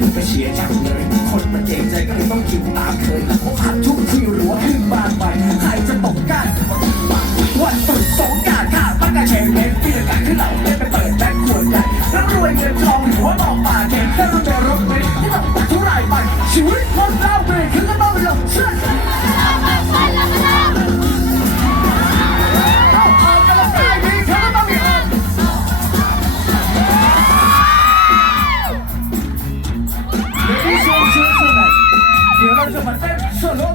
ทีก็เชียร์จังเลย คนมันเก่งใจก็เลยต้องคิวตามเคยแต่ผมหัดทุกทีหรือว่าขึ้นบ้านใหม่ใครจะตกก้านวันตรุษสงการข้าปักกาเชงเล่นปีละกันขึ้นเหล่าเล่นไปเปิดแบงค์ขวดใหญ่แล้วรวยเงินทองหรือว่าบอกป่ เดี๋ยวเรา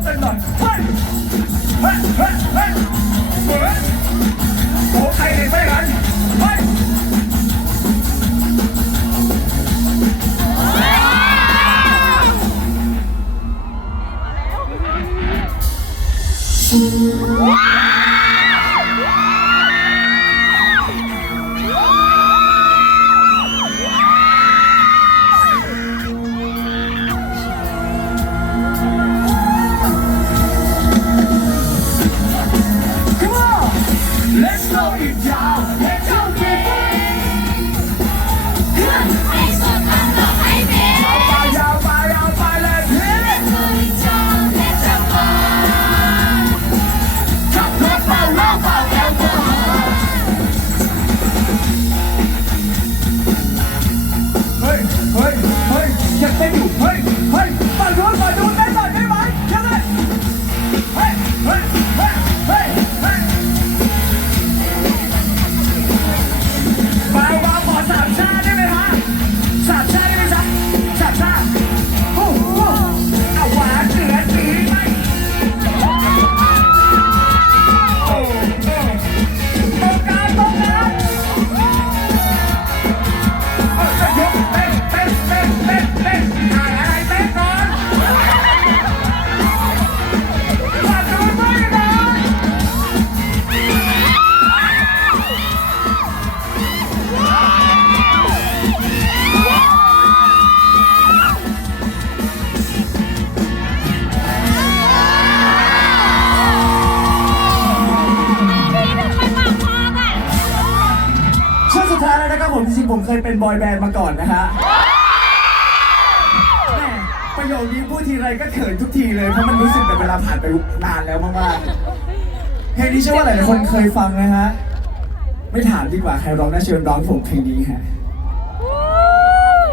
ผมจริงๆผมเคยเป็นบอยแบนด์มาก่อนนะฮะแม่ประโยคนี้พูดทีไรก็เขินทุกทีเลยเพราะมันรู้สึกแบบเวลาผ่านไปนานแล้วมากๆเพลงนี้เชื่อว่าหลายๆคนเคยฟังนะฮะ ไม่ถามดีกว่าใครร้องได้เชิญร้องผมเพลงนี้ฮะ